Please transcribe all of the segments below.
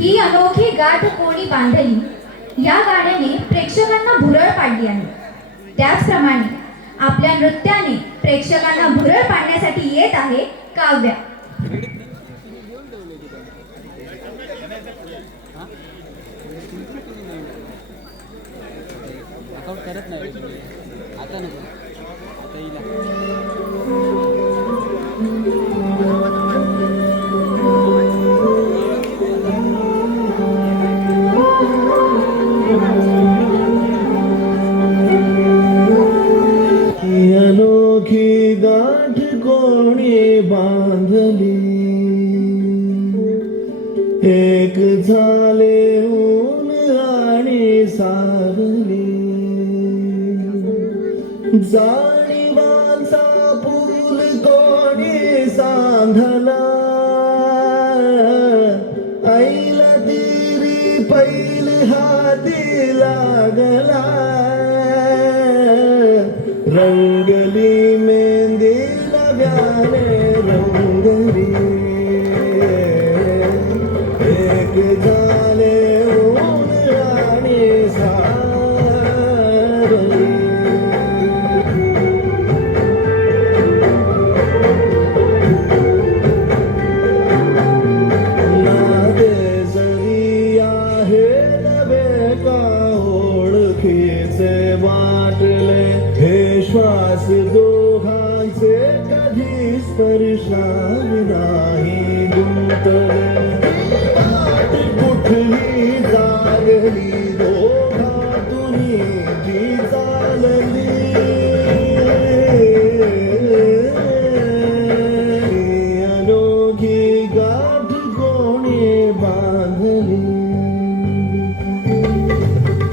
ही अनोखी गाठ कोणी बांधली या गाण्याने प्रेक्षकांना भुरळ पाडली आहे. त्याचप्रमाणे आपल्या नृत्याने प्रेक्षकांना भुरळ पाडण्यासाठी येत आहे काव्या. करत नाही आता नको आता येईल. अनोखी गाठ कोणी बांधली, एक झाले ऊन आणि सावली, जाणीवाचा पूल कोणी सांधला, आईला दिरी पैल हाती लागला, रंगली मेहंदी नव्याने रंगली, एक झाले ऊन आणि सावली. नाते जरी आहे नवे का ओळखीचे वाटले, हे श्वास दोघांचे कधी स्पर्शाल नाही गुंतले, वाट कुठली जागली दोघातून जी चालली, अनोखी गाठ कोणी बांधली,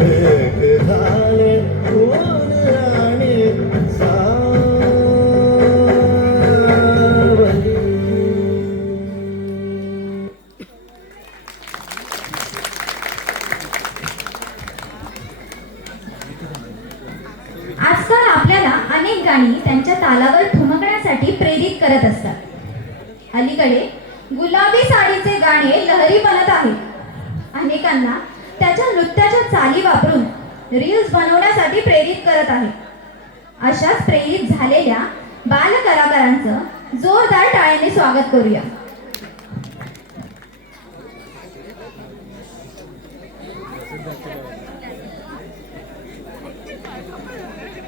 एक झाले ऊन आणि सावली. आजकाल आपल्याला अनेक गाणी त्यांच्या तालावर ठुमकण्यासाठी प्रेरित करत असतात. अलीकडे गुलाबी साडीचे गाणे लहरी बनत आहे. अनेकांना त्याच्या नृत्याच्या चाली वापरून रील्स बनवण्यासाठी प्रेरित करत आहे. अशाच प्रेरित झालेल्या बाल कलाकारांचं जोरदार टाळ्याने स्वागत करूया.